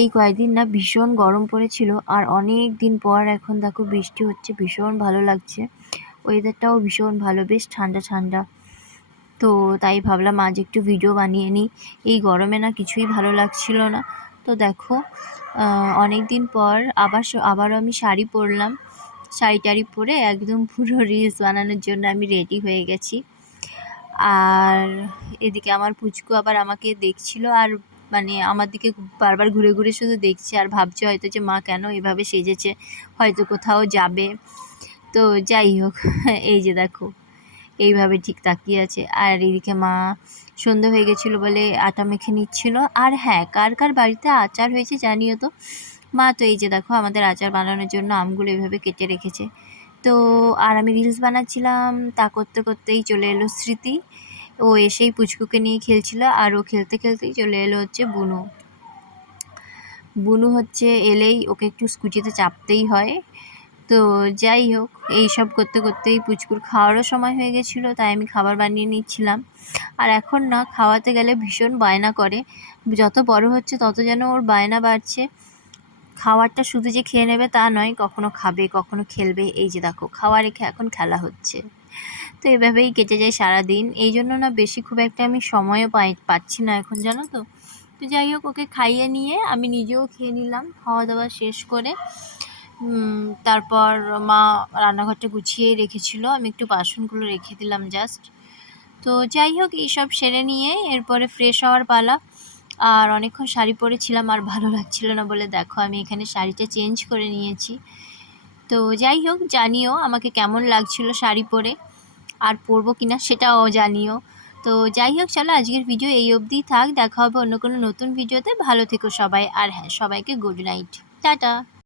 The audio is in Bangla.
এই কয়েকদিন না ভীষণ গরম পড়েছিল, আর অনেক দিন পর এখন দেখো বৃষ্টি হচ্ছে, ভীষণ ভালো লাগছে। ওয়েদারটাও ভীষণ ভালো, বেশ ঠান্ডা ঠান্ডা। তো তাই ভাবলাম আজ একটু ভিডিও বানিয়ে নিই। এই গরমে না কিছুই ভালো লাগছিল না। তো দেখো অনেক দিন পর আবারও আমি শাড়ি পরলাম। শাড়ি টাড়ি পরে একদম পুরো রিলস বানানোর জন্য আমি রেডি হয়ে গেছি। আর এদিকে আমার পুচকু আবার আমাকে দেখছিল, আর মানে আমার দিকে বারবার ঘুরে ঘুরে শুধু দেখছে, আর ভাবছে হয়তো যে মা কেন এভাবে সেজেছে, হয়তো কোথাও যাবে। তো যাই হোক, এই যে দেখো এইভাবে ঠিক তাকিয়ে আছে। আর এদিকে মা সন্ধ্যা হয়ে গেছিলো বলে আটা মেখে নিচ্ছিল। আর হ্যাঁ, কার কার বাড়িতে আচার হয়েছে জানিও তো। মা তো এই যে দেখো আমাদের আচার বানানোর জন্য আমগুলো এইভাবে কেটে রেখেছে। তো আর আমি রিলস বানাচ্ছিলাম, তা করতে করতেই চলে এলো স্মৃতি। ও এসেই পুচকুকে নিয়ে খেলছিল, আর ও খেলতে খেলতেই চলে এলো হচ্ছে বুনু। বুনু হচ্ছে এলেই ওকে একটু স্কুটিতে চাপতেই হয়। তো যাই হোক, এই সব করতে করতেই পুচকুর খাওয়ারও সময় হয়ে গেছিলো, তাই আমি খাবার বানিয়ে নিচ্ছিলাম। আর এখন না খাওয়াতে গেলে ভীষণ বায়না করে। যত বড় হচ্ছে তত যেন ওর বায়না বাড়ছে। খাবারটা শুধু যে খেয়ে নেবে তা নয়, কখনো খাবে কখনো খেলবে। এই যে দেখো খাওয়া রেখে এখন খেলা হচ্ছে। তো এভাবেই কেটে যায় সারাদিন। এই জন্য না বেশি খুব একটা আমি সময়ও পাচ্ছি না এখন, জানো তো। তো যাই হোক, ওকে খাইয়ে নিয়ে আমি নিজেও খেয়ে নিলাম খাওয়া দাওয়া শেষ করে। তারপর মা রান্নাঘরটা গুছিয়েই রেখেছিল, আমি একটু বাসনগুলো রেখে দিলাম জাস্ট। তো যাই হোক, এইসব সেরে নিয়ে এরপরে ফ্রেশ হওয়ার পালা। আর অনেকক্ষণ শাড়ি পরেছিলাম, আর ভালো লাগছিল না বলে দেখো আমি এখানে শাড়িটা চেঞ্জ করে নিয়েছি। তো যাই হোক, জানিও আমাকে কেমন লাগছিল শাড়ি পরে, আর পরবো কিনা সেটাও জানিও। তো যাই হোক, চলো আজকের ভিডিও এই অবধিই থাক। দেখা হবে অন্য কোনো নতুন ভিডিওতে। ভালো থেকো সবাই, আর হ্যাঁ, সবাইকে গুড নাইট, টাটা।